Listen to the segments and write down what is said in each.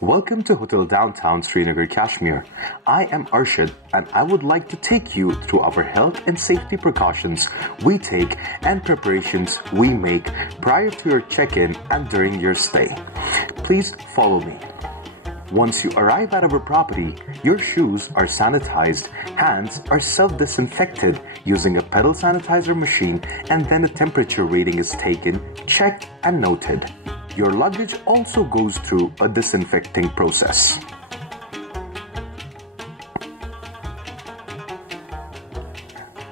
Welcome to Hotel Downtown Srinagar, Kashmir. I am Arshad and I would like to take you through our health and safety precautions we take and preparations we make prior to your check-in and during your stay. Please follow me. Once you arrive at our property, your shoes are sanitized, hands are self-disinfected using a pedal sanitizer machine, and then a temperature reading is taken, checked, and noted. Your luggage also goes through a disinfecting process.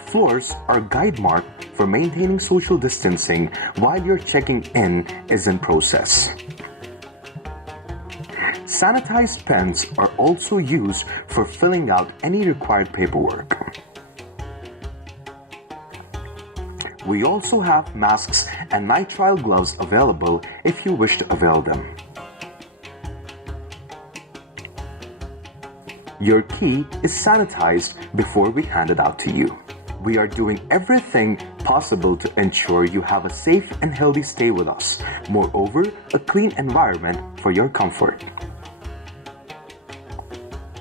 Floors are guide marked for maintaining social distancing while your checking in is in process. Sanitized pens are also used for filling out any required paperwork. We also have masks and nitrile gloves available if you wish to avail them. Your key is sanitized before we hand it out to you. We are doing everything possible to ensure you have a safe and healthy stay with us. Moreover, a clean environment for your comfort.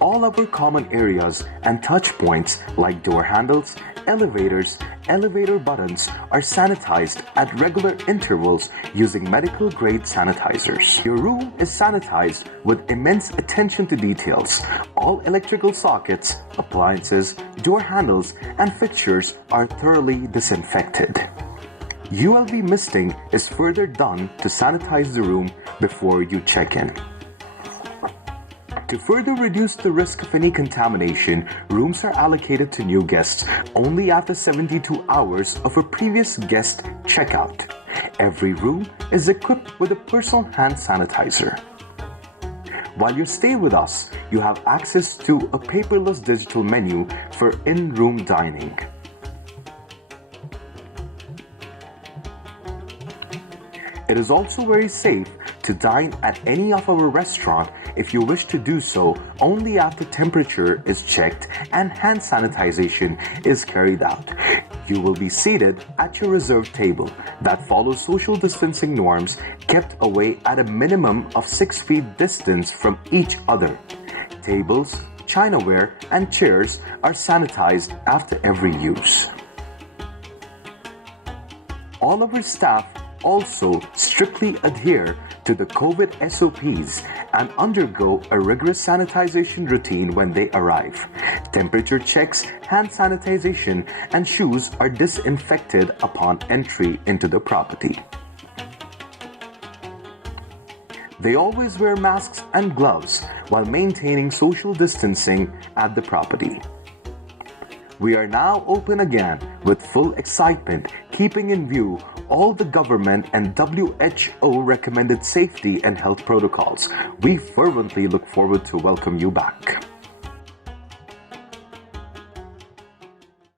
All our common areas and touch points like door handles, elevators, elevator buttons are sanitized at regular intervals using medical grade sanitizers. Your room is sanitized with immense attention to details. All electrical sockets, appliances, door handles, and fixtures are thoroughly disinfected. ULV misting is further done to sanitize the room before you check in. To further reduce the risk of any contamination, rooms are allocated to new guests only after 72 hours of a previous guest checkout. Every room is equipped with a personal hand sanitizer. While you stay with us, you have access to a paperless digital menu for in-room dining. It is also very safe to dine at any of our restaurants if you wish to do so only after temperature is checked and hand sanitization is carried out. You will be seated at your reserved table that follows social distancing norms, kept away at a minimum of 6 feet distance from each other. Tables, chinaware, and chairs are sanitized after every use. All of our staff also strictly adhere to the COVID SOPs and undergo a rigorous sanitization routine when they arrive. Temperature checks, hand sanitization, and shoes are disinfected upon entry into the property. They always wear masks and gloves while maintaining social distancing at the property. We are now open again with full excitement, keeping in view all the government and WHO recommended safety and health protocols. We fervently look forward to welcome you back.